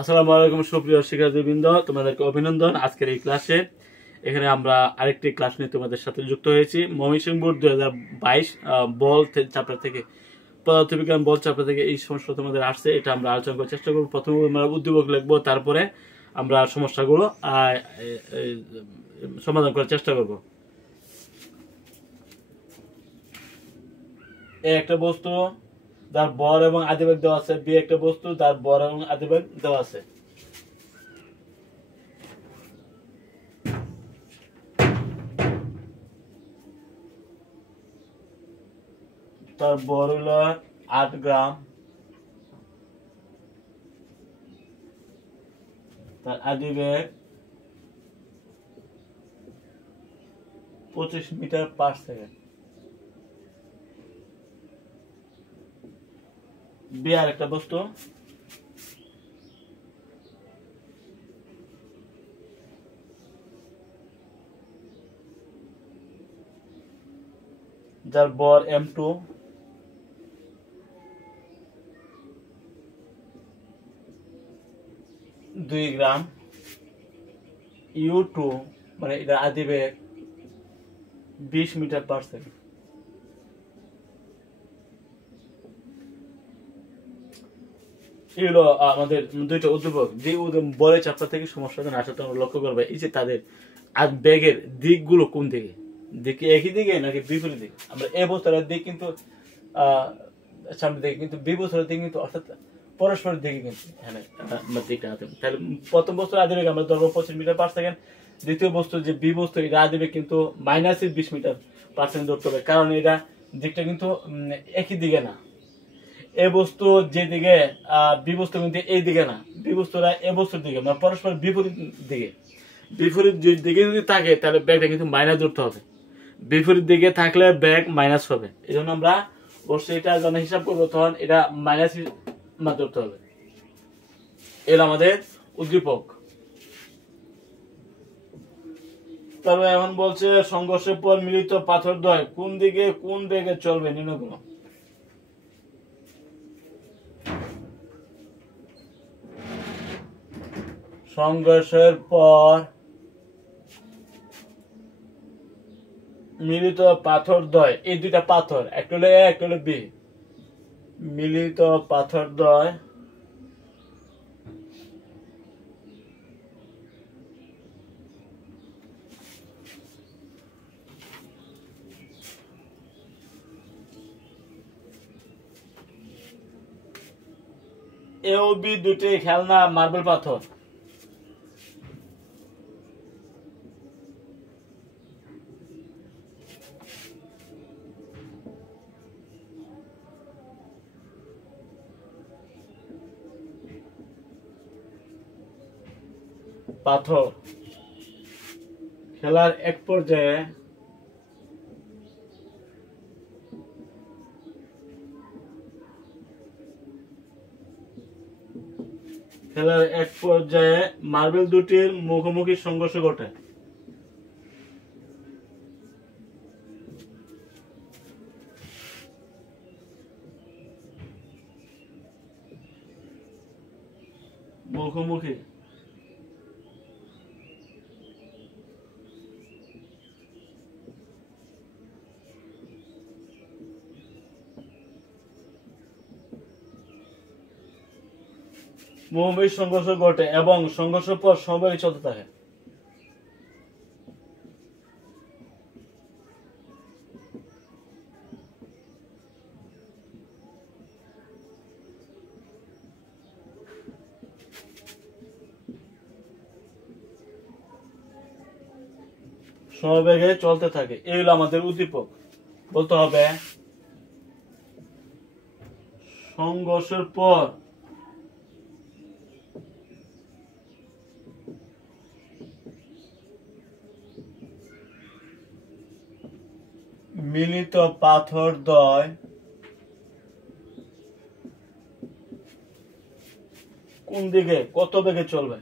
আসসালামু আলাইকুম সুপ্রিয় শিক্ষার্থীবৃন্দ, তোমাদেরকে অভিনন্দন। আজকের এই ক্লাসে এখানে আমরা আরেকটি ক্লাস নিয়ে তোমাদের সাথে যুক্ত হয়েছি। ময়মনসিংহ বোর্ড 2022 বল চ্যাপ্টার থেকে, পদার্থবিজ্ঞান বল চ্যাপ্টার থেকে এই সমস্যা তোমাদের আসছে, এটা আমরা আলোচনা করার চেষ্টা করব। প্রথমে আমরা উদ্দীপক লিখবো, তারপরে আমরা সমস্যাগুলো সমাধান করার চেষ্টা করব। এ একটা বস্তু যার বর এবং আদিবেগ দেওয়া আছে, বি একটা বস্তু যার বর এবং আদিবেগ দেওয়া আছে। তার বর হলো 8 গ্রাম, তার আদিবেগ 25 মিটার পার সেকেন্ড। বি আর একটা বস্তু যার বর m2, দুই গ্রাম, u2 মানে এটা আদিবেগ 20 মিটার পার সেকেন্ড। এগুলো আমাদের দুইটা উদ্দীপক, যে বলের চ্যাপ্টার থেকে সমস্যা আসাটা আমরা লক্ষ্য করবো। এই যে তাদের বেগের দিকগুলো কোন দিকে, দিকে একই দিকে নাকি বিপরীত দিকে। আমরা এ বস্তুটার দিক কিন্তু সামনের দিকে, কিন্তু বি বস্তুটার দিক কিন্তু অর্থাৎ পরস্পরের দিকে কিন্তু এখানে দিকটা আছে। তাহলে প্রথম বস্তুর আদিবেগ আমরা ধরবো 25 মিটার পার সেকেন্ড, দ্বিতীয় বস্তু যে বি বস্তু এটা আদিবেগ কিন্তু -20 মিটার পার সেকেন্ড ধরতে হবে, কারণ এটা দিকটা কিন্তু একই দিকে না। এ বস্তু যেদিকে বি বস্তু কিন্তু এই দিকে না, বি বস্তুরা এ বস্তুর দিকে, মানে পরস্পর বিপরীত দিকে। বিপরীত দিকে যদি থাকে তাহলে ব্যাগটা কিন্তু মাইনাস ধরতে হবে, বিপরীত দিকে থাকলে ব্যাগ মাইনাস হবে। এই জন্য আমরা অবশ্যই এটা যখন হিসাব করবো তখন এটা মাইনাস ধরতে হবে। এর আমাদের উদ্দীপক। তারপর এখন বলছে সংঘর্ষের পর মিলিত পাথরদ্বয় কোন দিকে কোন বেগে চলবে নির্ণয় করো। সংঘর্ষের পর মিলিত পাথরদ্বয়, এই দুইটা পাথর, একটা হলো এ একটা হলো বি, মিলিত পাথরদ্বয় এ ও বি দুটি খেলনা মার্বেল পাথর। পাথর খেলার এক পর্যায়ে মার্বেল দুটির মুখোমুখি সংঘর্ষ ঘটে। মুখোমুখি মুখোমুখি সংঘর্ষ ঘটে এবং সংঘর্ষের পর সমবেগে চলতে থাকে। সমবেগে চলতে থাকে, এই হলো আমাদের উদ্দীপক। বলতে হবে সংঘর্ষের পর মিলিত পাথরদ্বয় কোন দিকে কত বেগে চলবে।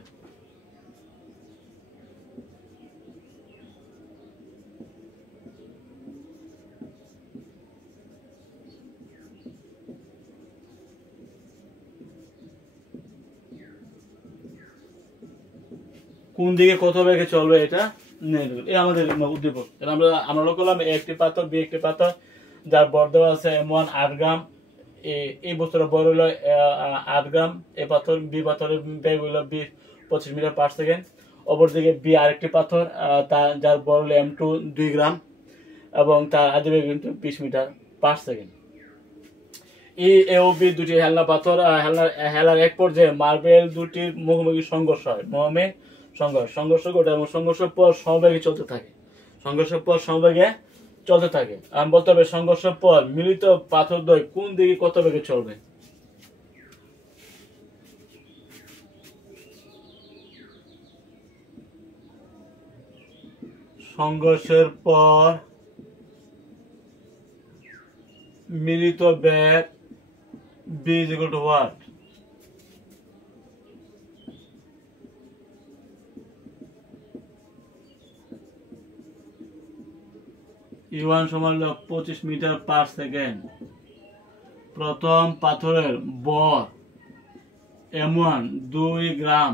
কোন দিকে কত বেগে চলবে এটা এই আমাদের উদ্দীপক। আমরা লক্ষ্য করলাম একটি পাথর বি একটি পাথর যার বর দেওয়া আছে M1 8 গ্রাম, এই বস্তুটা বড় হলো 8 গ্রাম, এই পাথর বি পাথরের বেগ হলো 25 মিটার পার সেকেন্ড। অপরদিকে বি আরেকটি পাথর যার বর হলো M2 2 গ্রাম এবং তার আদি বেগ কিন্তু 20 মিটার পার সেকেন্ড। এই এ ও বি দুটি হেলনা পাথর হেলার এক পর্যায়ে মার্বেল দুটির মুখোমুখি সংঘর্ষ হয়, সংঘর্ষ ঘটে এবং সংঘর্ষের পর সমবেগে চলতে থাকে। আমি বলতে হবে সংঘর্ষের পর মিলিত পাথরদ্বয় কোন দিকে কত বেগে চলবে। সংঘর্ষের পর মিলিত বেগ B is equal to what? E1 সমান 25 মিটার পার সেকেন্ড। প্রথম পাথরের বর M1 2 গ্রাম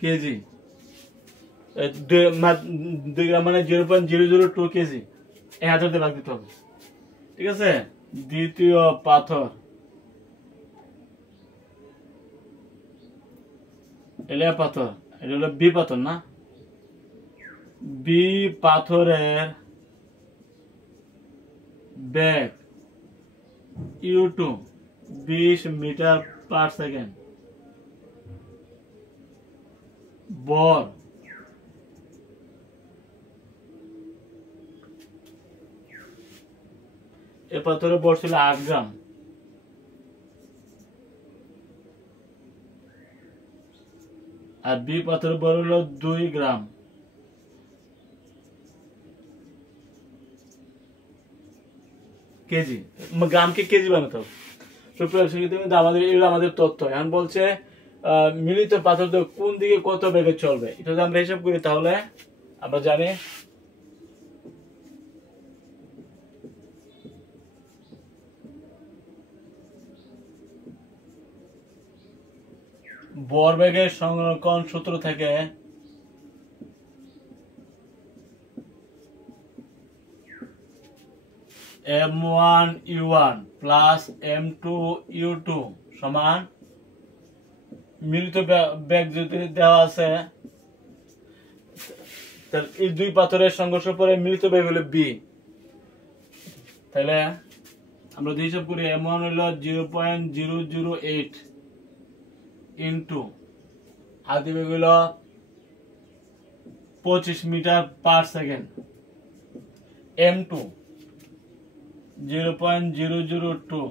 কেজি, 2 গ্রাম মানে 0.002 কেজি, 1000 দিয়ে ভাগ দিতে হবে। ঠিক আছে। দ্বিতীয় পাথর এটা পাথর, এটা হলো বি পাথর না, বি পাথরের বেগ U2 20 মিটার পার সেকেন্ড, বর এ পাথরের বর ছিল 8 গ্রাম, আর বি পাথরের বর হলো 2 গ্রাম। কেজি, গ্রামকে কেজি বানাতে হবে। আমাদের তথ্য এখন বলছে মিলিত পাথর কোন দিকে কত বেগে চলবে, এটা যদি আমরা হিসাব করি তাহলে আমরা জানি ভরবেগের সংরক্ষণ সূত্র থেকে M1 U1 plus M2 U2 সমান মিলিত বেগ যদি দেওয়া আছে তাহলে এই দুই পাথরের সংঘর্ষ পরে মিলিত বেগ হলো B। তাহলে আমরা যদি হিসাব করি M1 হলো 0.008 ইন্টু আদি বেগ হলো 25 metre per second, M2 0.002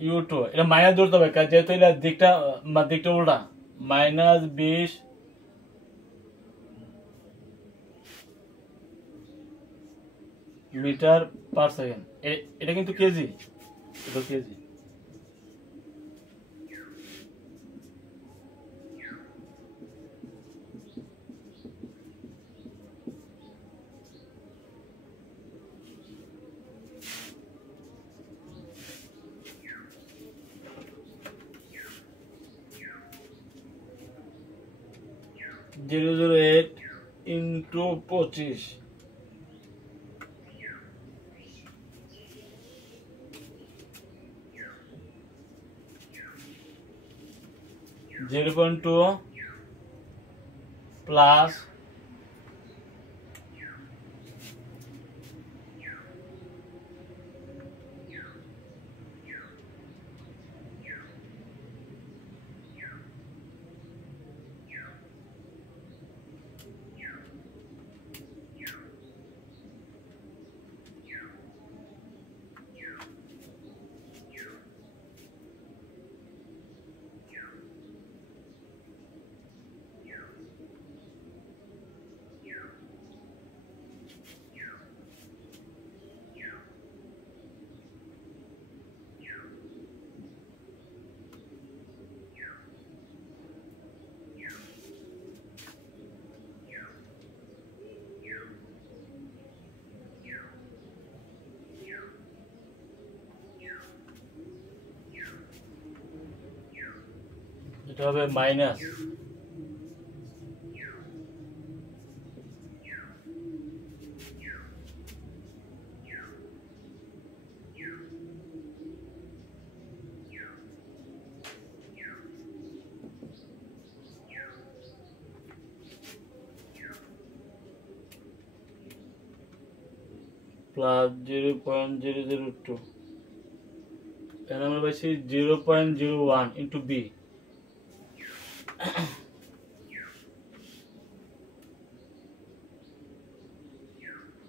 U2, এটা মাইনাস ধরতে হবে যেহেতু এটা দিকটা উল্টা, মাইনাস 20 মিটার পার সেকেন্ড। এটা কিন্তু কেজি, এটা কেজি। জিরো 0.08 ইন্টু 25 0.2 প্লাস এটা হবে মাইনাস প্লাস 0.002, এখানে আমরা পাইছি 0.01 ইন্টু বি,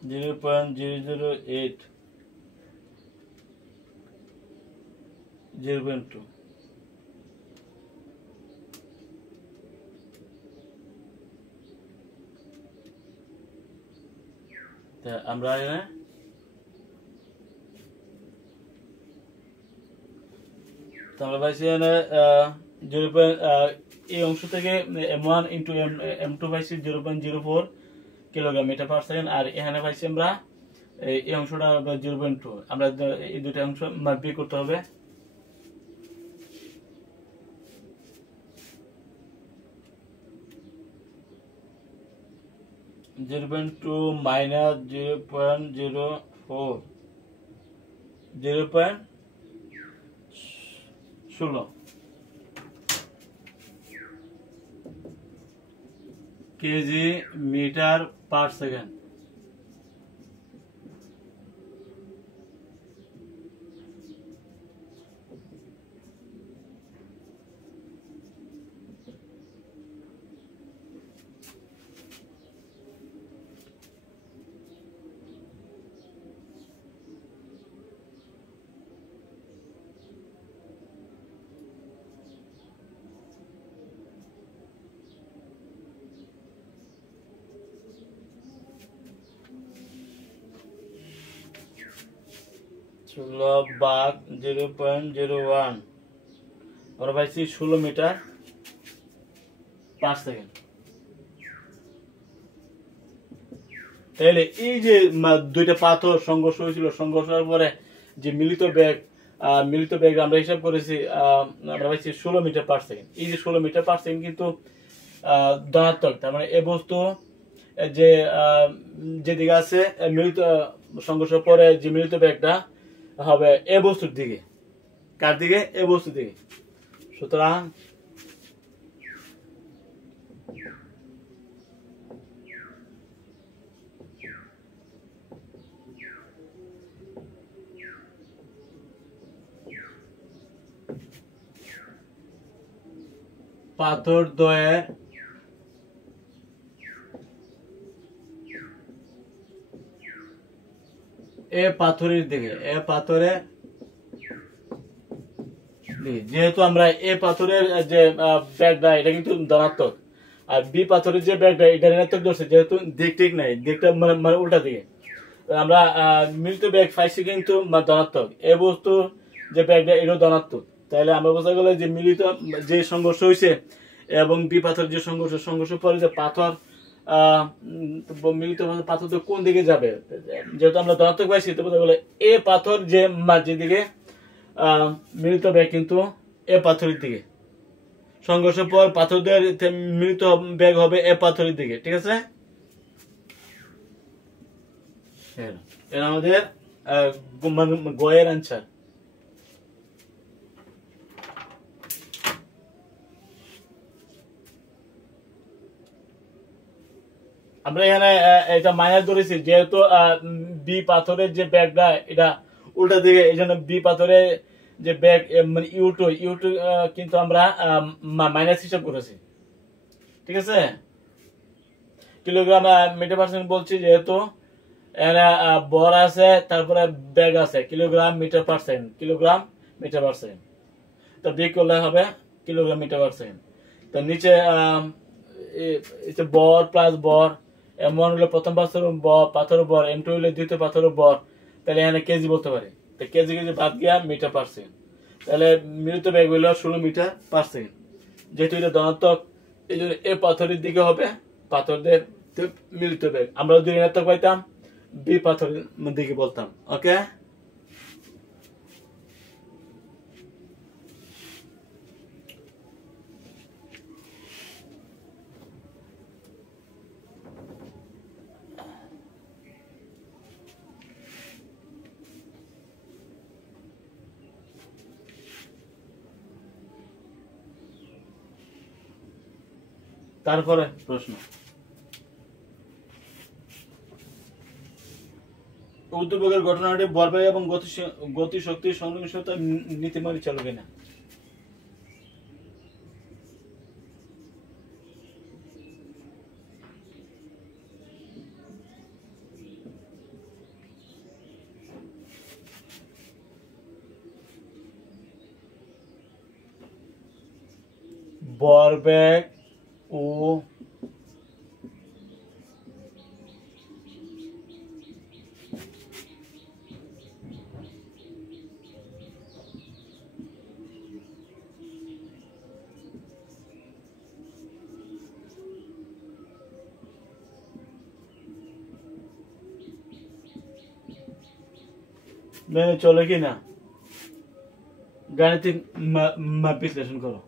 0.008, 0.2, আমরা এখানে আমরা পাইছি এখানে এই অংশ থেকে m1 ইন্টু m2 পাইছি 0.04 কিলোগ্রাম মিটার পার সেকেন্ড, আর এখানে পাইছি আমরা এই অংশটা 0.2, আমরা এই দুটো অংশ বিয়োগ করতে হবে। -0.2 minus 0.04, 0.16 kg metre per second. ভাগ 0.01, আমরা পাইছি 16 মিটার পার সেকেন্ড। তাহলে এই যে দুইটা পাথর সংঘর্ষ হয়েছিল, সংঘর্ষ হওয়ার পরে যে মিলিত বেগ আমরা হিসাব করেছি, আমরা পাইছি 16 মিটার পার সেকেন্ড। এই যে 16 মিটার পার সেকেন্ড কিন্তু ধনাত্মক, তার মানে এই বস্তু যে যেদিকে আছে মিলিত সংঘর্ষ পরে যে মিলিত বেগটা হবে এ বস্তুর দিকে। কার দিকে? এ বস্তুর দিকে। সুতরাং পাথর দ্বয়ের এ পাথরের দিকে, এ পাথরে যেহেতু আমরা এ পাথরের যে ব্যাগটা এটা কিন্তু ধনাত্মক, আর বি পাথরের যে ব্যাগটা এটা ঋণাত্মক ধরছে, যেহেতু দিক ঠিক নাই, দিকটা মানে উল্টা দিকে, আমরা মিলিত ব্যাগ পাইছি কিন্তু ধনাত্মক। এ বস্তু যে ব্যাগটা এটাও ধনাত্মক। তাহলে আমরা বোঝা গেল যে মিলিত যে সংঘর্ষ হয়েছে এবং বি পাথর যে সংঘর্ষ পরে যে পাথর মিলিত পাথর তো কোন দিকে যাবে, যেহেতু আমরা ধনাত্মক পাইছি, তো বোঝা গেল এ পাথর যে যেদিকে মিলিত ব্যাগ কিন্তু এ পাথরের দিকে, সংঘর্ষের পর পাথরদের মিলিত ব্যাগ হবে এ পাথরের দিকে। ঠিক আছে, এটা আমাদের গয়ের আনসার। আমরা এখানে এটা মাইনাস ধরেছি, যেহেতু বি পাথরের যে ব্যাগটা এটা উল্টা দিকে, এই জন্য বি পাথরের যে ব্যাগ মানে ইউটু কিন্তু আমরা মাইনাস হিসাব করেছি। ঠিক আছে, কিলোগ্রাম মিটার পার্সেন্ট বলছি, যেহেতু বর আছে তারপরে ব্যাগ আছে, kilogram metre percent, kilogram metre percent, তো বিয়োগ করলে হবে কিলোগ্রাম মিটার পার্সেন্ট। তো নিচে বর প্লাস বর, M1 হলো প্রথম পাথরের বর, M2 হলো দ্বিতীয় পাথরের বর, তাহলে এখানে কেজি বলতে পারি। তো কেজি বাদ গিয়া মিটার পার্সেন্ট, তাহলে মিলিত ব্যাগ হলো 16 মিটার পার সেকেন্ড। যেহেতু এটা ধনাত্মক, এই জন্য এ পাথরের দিকে হবে পাথরদের মিলিত ব্যাগ। আমরা যদি ঋণাত্মক পাইতাম বি পাথরের দিকে বলতাম। ওকে, তারপরে প্রশ্ন, উদ্দীপকের ঘটনাটি ভরবেগ এবং গতি শক্তির সংরক্ষণতা নীতি মানি চলে কিনা। ভরবেগ ও মেনে চলে কিনা গাণিতিক বিশ্লেষণ করো।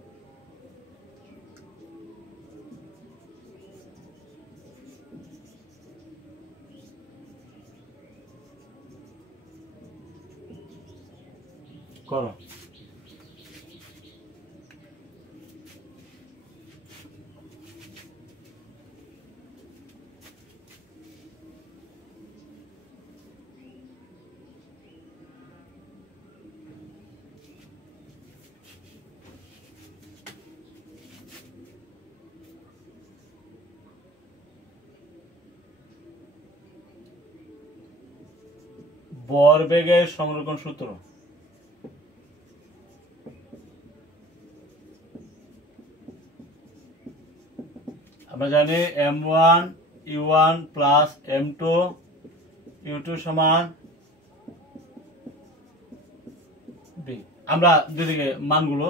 করো। ভরবেগের সংরক্ষণ সূত্র, আমরা জানি m1 u1 plus m2 u2 সমান b। আমরা দুদিকে মানগুলো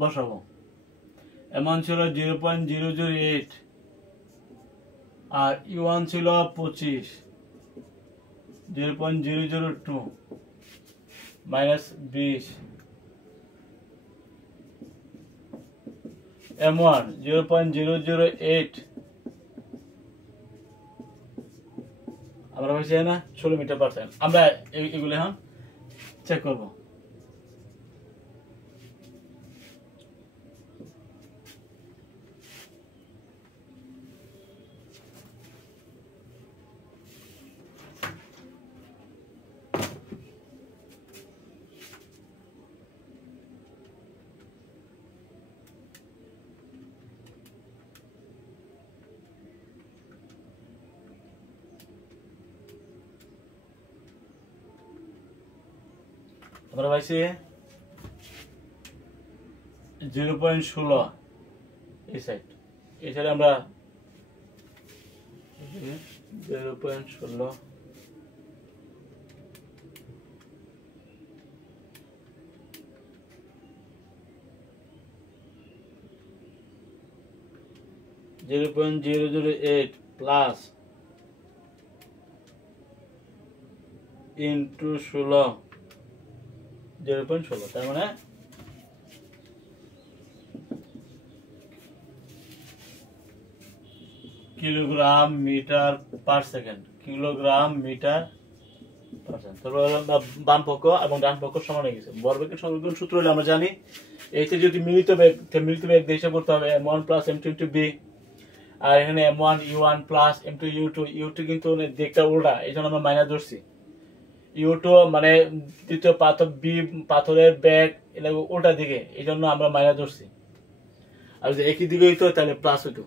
বসাবো। m1 ছিল 0.008 আর u1 ছিল 25, 0.002 মাইনাস 20, m1 0.008 আমরা বলছি না 16 মিটার পার সেকেন্ড। আমরা এগুলো এখন চেক করব। আমরা পাইছি 0.16 এই সাইড আমরা 0.16 0.008 প্লাস ইন্টু 16 0.16 তার মানে kilogram metre per second, kilogram metre per second. তারপর বাম পক্ষ এবং ডান পক্ষ সমান হয়ে গেছে। ভরবেগের সংরক্ষণ সূত্র হলে আমরা জানি এইতে যদি মিলিত বেগ হিসাব করতে হবে m1 plus m2 into b, আর এখানে m1 u1 plus m2 u2 কিন্তু দিকটা উল্টা, এই জন্য আমরা মাইনাস ধরছি। u2 মানে দ্বিতীয় পাথর বি পাথরের ব্যাগ এটা উল্টা দিকে, এই জন্য আমরা মাইনাস ধরছি। আর যদি একই দিকে হইতো তাহলে প্লাস হইতো।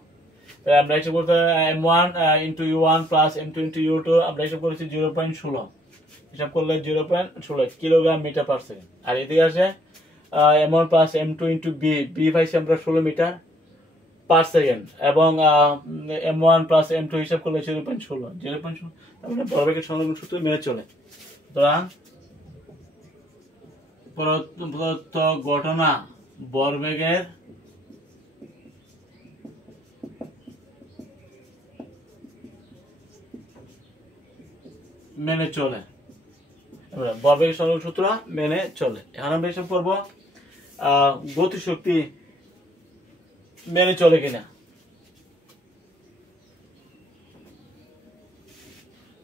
তাহলে আমরা হিসাব করতে m1 into u1 plus m2 into u2 আমরা হিসাব করেছি 0.16, হিসাব করলে 0.16 কিলোগ্রাম মিটার পার সেকেন্ড। আর এদিকে আছে m1 plus m2 into B পাইছি আমরা 16 মিটার পার সেকেন্ড, এবং m1 প্লাস m2 হিসাব করলে 0.16 তারপরে ভরবেগের সংরক্ষণ সূত্র মেনে চলে। সুতরাং প্রদত্ত ঘটনা ভরবেগের মেনে চলে, ভরবেগের সংরক্ষণ সূত্র মেনে চলে। এখন আমরা এসব করবো গতিশক্তি মেনে চলে কিনা।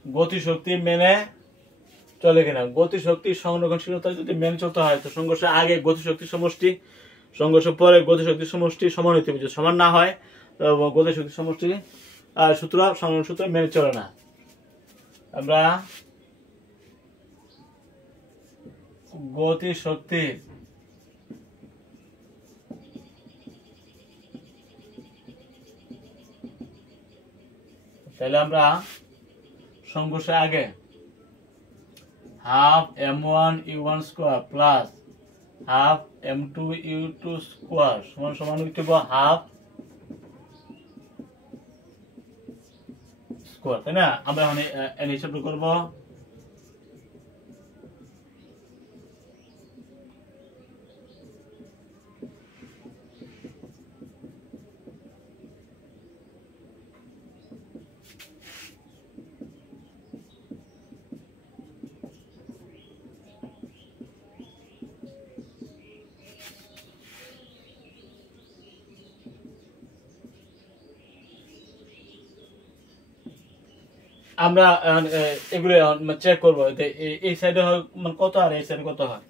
গতিশক্তি মেনে চলে কিনা, গতিশক্তির সংরক্ষণশীলতা যদি মেনে চলতে হয় তো সংঘর্ষের আগে গতিশক্তির সমষ্টি, সংঘর্ষের পরে গতিশক্তির সমষ্টি সমান হইতে হবে। যদি সমান না হয় গতি শক্তি সমষ্টি আর সূত্র সংরক্ষণ সূত্র মেনে চলে না। আমরা গতি শক্তি তাহলে আমরা সংঘর্ষের আগে half m1 u1 square plus half m2 u2 square সমান সমান হইতে হাফ স্কয়ার, তাই না? আমরা এখন এর হিসাবটা করব। আমরা এগুলো চেক করবো এই সাইডে কত আর এই সাইডে কত হয়।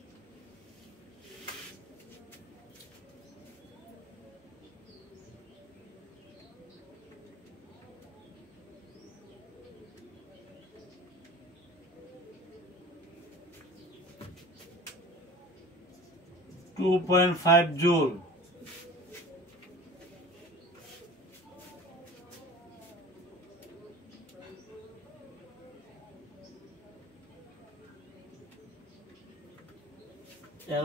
টু 2.5 জুল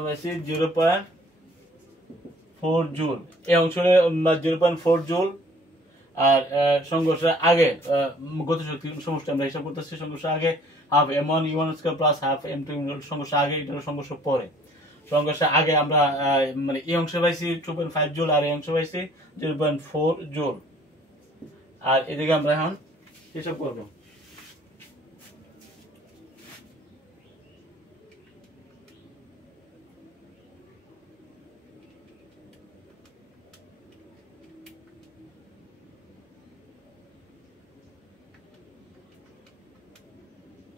LYC 0.4 জুল এই অংশে 0.4 জুল। আর সংঘর্ষের আগে গতিশক্তি সমষ্টি আমরা হিসাব করতেছি। সংঘর্ষের আগে half m1 u1 square plus half m2 সংঘর্ষের আগে, এটা সংঘর্ষ পরে। সংঘর্ষের আগে আমরা মানে এই অংশে পাইছি 2.5 জুল আর এই অংশে পাইছি 0.4 জুল। আর এদিকে আমরা এখন হিসাব করব।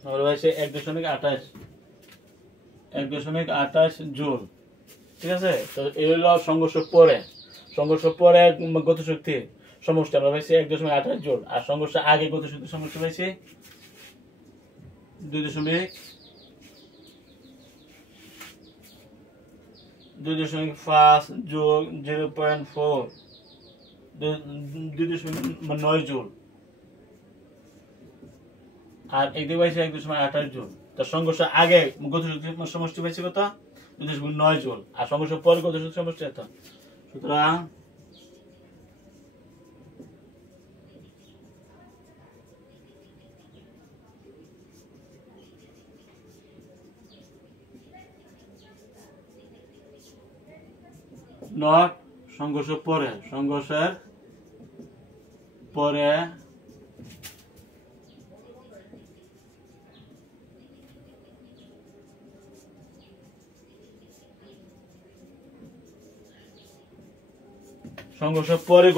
আমরা পাইছি 1.28 জুল, ঠিক আছে? তো এই হলো সংঘর্ষ পরে। সংঘর্ষ পরে গতিশক্তি সমষ্টি আমরা পাইছি 1.28 জুল। আর সংঘর্ষ আগে গতিশক্তি সমষ্টি পাইছি 2.5 যোগ 0.4 2.9 জুল। আর এদিকে পাইছি 1.28 জুল। তো সংঘর্ষ আগে গতিশক্তি সমষ্টি পাইছি কত? 2.9 জুল। আর সংঘর্ষ পরে গতিশক্তি সমষ্টি এত। সুতরাং নট সংঘর্ষের পরে সংঘর্ষের পরে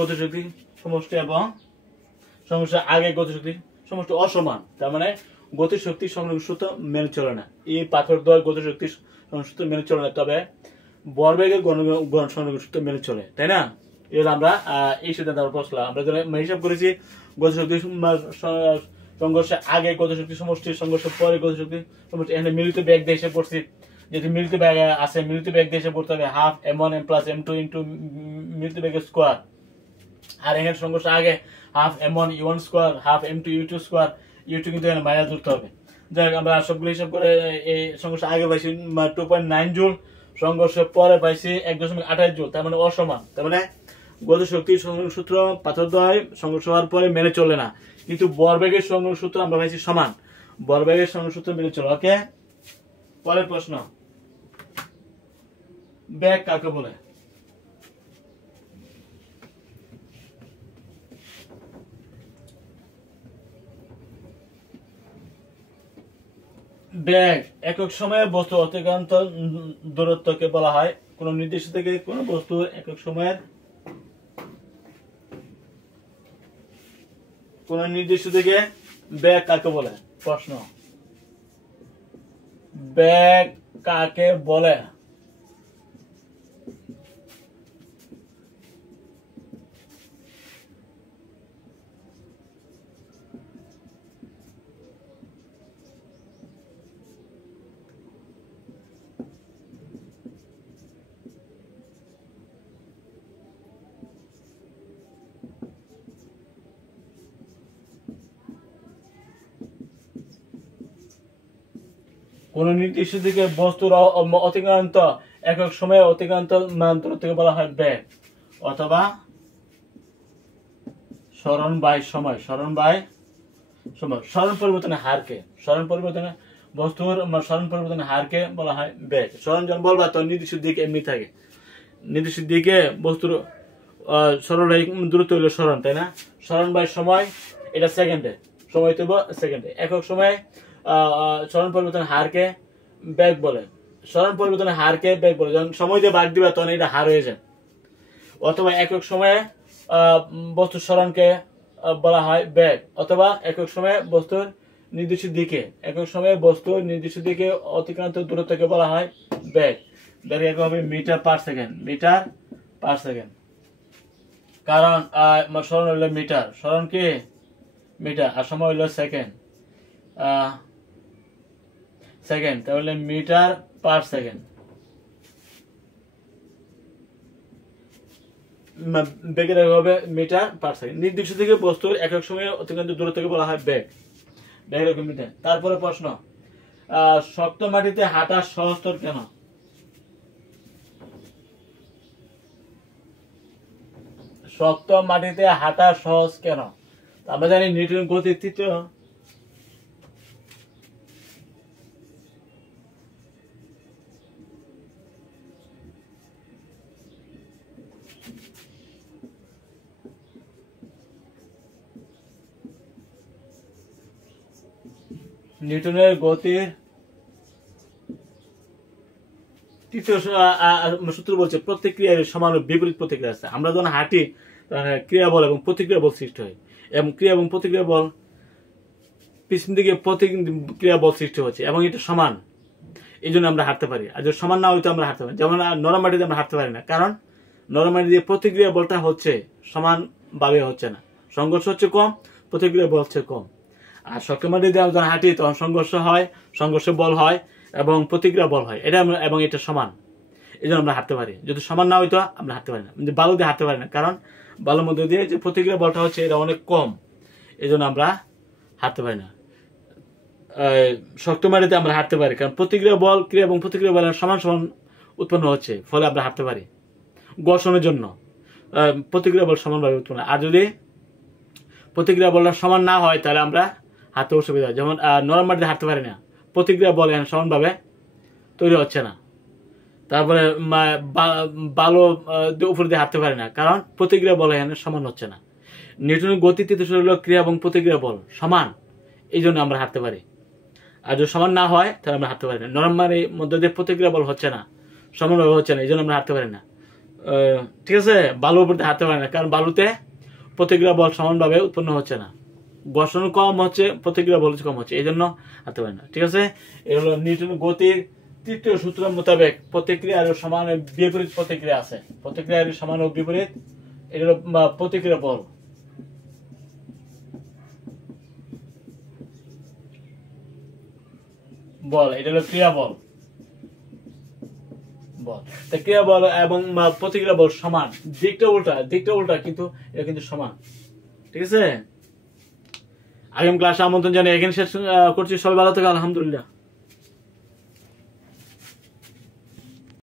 গতিশক্তি সমষ্টি এবং সংঘর্ষের আগে গতিশক্তি সমষ্টি অসমান। তার মানে গতিশক্তি সংরক্ষণ সূত্র মেনে চলে না। এই পাথর দ্বয় গতিশক্তি সংরক্ষণ সূত্র মেনে চলে না, তবে ভরবেগের গণ সংরক্ষণ সূত্র মেনে চলে, তাই না? এর আমরা এই সিদ্ধান্ত পৌঁছলাম। আমরা হিসাব করেছি গতিশক্তি সংঘর্ষের আগে গতিশক্তি সমষ্টি, সংঘর্ষের পরে গতিশক্তি সমষ্টি। এখানে মিলিত বেগ দিয়ে হিসাব করছি। যেহেতু মিলিত বেগ আছে, মিলিত বেগ দিয়ে হিসাব করতে হবে half m1 plus m2 into মিলিত বেগের স্কোয়ার। আর এখানে সংঘর্ষ আগে half m1 u1 square half m2 u2 square, u2 কিন্তু এখানে মাইনাস ধরতে হবে। যাই হোক, আমরা সবগুলো হিসাব করে এই সংঘর্ষ আগে পাইছি 2.9 জুল, সংঘর্ষের পরে পাইছি 1.28 জুল। তার মানে অসমান। তার মানে গতিশক্তি সংরক্ষণ সূত্র পাথরদ্বয় সংঘর্ষ হওয়ার পরে মেনে চলে না, কিন্তু ভরবেগের সংরক্ষণ সূত্র আমরা পাইছি সমান। ভরবেগের সংরক্ষণ সূত্র মেনে চলে। ওকে, পরের প্রশ্ন, বেগ কাকে বলে? বেগ একক সময়ে বস্তু অতিক্রান্ত দূরত্বকে বলা হয়। কোন নির্দিষ্ট থেকে কোন বস্তুর একক সময়ের কোন নির্দিষ্ট থেকে বেগ কাকে বলে? প্রশ্ন, বেগ কাকে বলে? কোন নির্দিষ্ট দিকে বস্তুর অতিক্রান্ত একক সময়ে অতিক্রান্ত দূরত্বকে বলা হয় বেগ, অথবা সরণ বাই সময়। সরণ বাই সময়, সরণ পরিবর্তনের হারকে, সরণ পরিবর্তনের বস্তুর সরণ পরিবর্তনের হারকে বলা হয় বেগ। সরণ যখন বলবা তখন নির্দিষ্ট দিকে এমনি থাকে, নির্দিষ্ট দিকে বস্তুর সরণ দূরত্ব হলো সরণ, তাই না? সরণ বাই সময়, এটা সেকেন্ডে, সময় তো সেকেন্ডে। একক সময়ে সরণ পরিবর্তনের হারকে বেগ বলে। সরণ পরিবর্তনের হারকে বেগ বলে, যখন সময় দিয়ে ভাগ দিবা তখন এটা হার হয়ে যায়। অথবা একক সময়ে বস্তুর সরণকে বলা হয় বেগ, অথবা একক সময়ে বস্তুর নির্দিষ্ট দিকে, একক সময়ে বস্তুর নির্দিষ্ট দিকে অতিক্রান্ত দূরত্বকে বলা হয় বেগ। বেগ একক হবে metre per second, metre per second. কারণ সরণ হইল মিটার, সরণ কি মিটার, আর সময় হইল সেকেন্ড, সেকেন্ড, তাহলে মিটার পার সেকেন্ড। বেগের হবে মিটার পার সেকেন্ড। নির্দিষ্ট থেকে বস্তুর একক সময়ে অতিক্রান্ত দূরত্বকে বলা হয় বেগ, বেগের একক মিটার। তারপরে প্রশ্ন, শক্ত মাটিতে হাঁটা সহজতর কেন? শক্ত মাটিতে হাঁটা সহজ কেন? আমরা জানি নিউটনের গতির তৃতীয় নিউটনের গতির তৃতীয় সূত্র বলছে প্রত্যেক ক্রিয়ার সমান ও বিপরীত প্রতিক্রিয়া আছে। আমরা যখন হাঁটি ক্রিয়া বল এবং প্রতিক্রিয়া বল সৃষ্টি হয়, এবং ক্রিয়া এবং প্রতিক্রিয়া বল পিছন দিকে প্রতিক্রিয়া বল সৃষ্টি হচ্ছে এবং এটা সমান, এই জন্য আমরা হাঁটতে পারি। আর যদি সমান না হইতো আমরা হাঁটতে পারি। যেমন নরম মাটিতে আমরা হাঁটতে পারি না, কারণ নরম মাটি দিয়ে প্রতিক্রিয়া বলটা হচ্ছে সমান ভাবে হচ্ছে না, সংঘর্ষ হচ্ছে কম, প্রতিক্রিয়া বল হচ্ছে কম। আর শক্ত মাটি দিয়ে যখন হাঁটি তখন সংঘর্ষ হয়, সংঘর্ষ বল হয় এবং প্রতিক্রিয়া বল হয়, এটা এবং এটা সমান, এই জন্য আমরা হাঁটতে পারি। যদি সমান না হইতো আমরা হাঁটতে পারি না, বালু দিয়ে হাঁটতে পারি না, কারণ বালুর মধ্যে দিয়ে যে প্রতিক্রিয়া বলটা হচ্ছে এটা অনেক কম, এই জন্য আমরা হাঁটতে পারি না। শক্ত মাটিতে আমরা হাঁটতে পারি, কারণ প্রতিক্রিয়া বল, ক্রিয়া এবং প্রতিক্রিয়া বল সমান সমান উৎপন্ন হচ্ছে, ফলে আমরা হাঁটতে পারি। ঘর্ষণের জন্য প্রতিক্রিয়া বল সমানভাবে উৎপন্ন। আর যদি প্রতিক্রিয়া বলটা সমান না হয় তাহলে আমরা হাঁটতে অসুবিধা হয়। যেমন নরম মাটিতে হাঁটতে পারি না, প্রতিক্রিয়া বল সমানভাবে তৈরি হচ্ছে না। তারপরে বালু উপর দিয়ে হাঁটতে পারি না, কারণ প্রতিক্রিয়া বল এখানে সমান হচ্ছে না। নিউটনের গতির তৃতীয় সূত্র হলো ক্রিয়া এবং প্রতিক্রিয়া বল সমান, এই জন্য আমরা হাঁটতে পারি। আর যদি সমান না হয় তাহলে আমরা হাঁটতে পারি না। নরম মাটির মধ্যে দিয়ে প্রতিক্রিয়া বল হচ্ছে না, সমানভাবে হচ্ছে না, এই জন্য আমরা হাঁটতে পারি না। ঠিক আছে, বালুর উপর দিয়ে হাঁটতে পারি না, কারণ বালুতে প্রতিক্রিয়া বল সমানভাবে উৎপন্ন হচ্ছে না, ঘর্ষণ কম হচ্ছে, প্রতিক্রিয়া বল কম হচ্ছে, এই জন্য হাঁটতে পারি না। ঠিক আছে, এই হলো নিউটনের গতির তৃতীয় সূত্র মোতাবেক প্রতিক্রিয়ার সমান বিপরীত প্রতিক্রিয়া আছে, প্রতিক্রিয়ার সমান ও বিপরীত, এটা হলো প্রতিক্রিয়া বল। বল এটা হলো ক্রিয়া বল, বল ক্রিয়া বল এবং প্রতিক্রিয়া বল সমান, দিকটা উল্টা কিন্তু এটা কিন্তু সমান। ঠিক আছে, আগামী ক্লাসে আমন্ত্রণ জানিয়ে এখানে শেষ করছি। সবাই ভালো থাকো, আলহামদুলিল্লাহ।